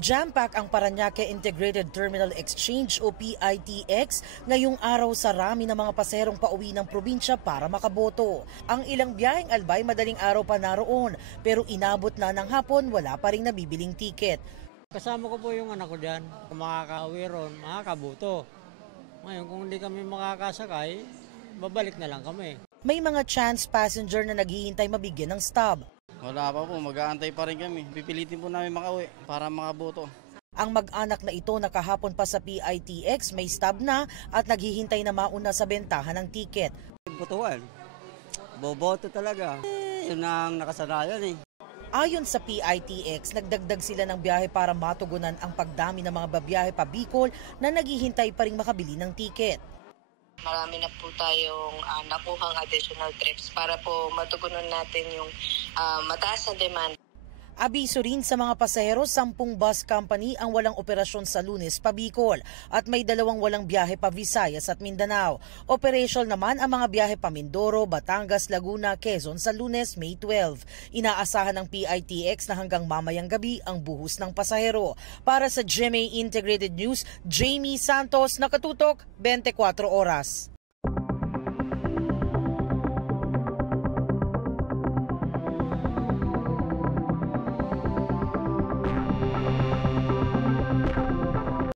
Jam-pack ang Parañaque Integrated Terminal Exchange o PITX ngayong araw sa rami ng mga paserong pauwi ng probinsya para makaboto. Ang ilang biyaheng albay madaling araw pa naroon pero inabot na ng hapon wala pa ring nabibiling tiket. Kasama ko po yung anak ko dyan. Kung makakauwi ron, makakaboto. Ngayon kung hindi kami makakasakay, babalik na lang kami. May mga chance passenger na naghihintay mabigyan ng stub. Wala pa po, mag-aantay pa rin kami. Pipilitin po namin makauwi para makaboto. Ang mag-anak na ito nakahapon pa sa PITX may stub na at naghihintay na mauna sa bentahan ng tiket. Botohan. Boboto talaga. Yun ang nakasanayan eh. Ayon sa PITX, nagdagdag sila ng biyahe para matugunan ang pagdami ng mga babiyahe pa Bicol na naghihintay pa ring makabili ng tiket. Marami na po tayong nakuhang additional trips para po matugunan natin yung mataas na demand. Abiso rin sa mga pasahero, 10 bus company ang walang operasyon sa Lunes pa Bicol at may 2 walang biyahe pa Visayas at Mindanao. Operational naman ang mga biyahe pa Mindoro, Batangas, Laguna, Quezon sa Lunes, May 12. Inaasahan ng PITX na hanggang mamayang gabi ang buhos ng pasahero. Para sa GMA Integrated News, Jamie Santos, nakatutok 24 oras.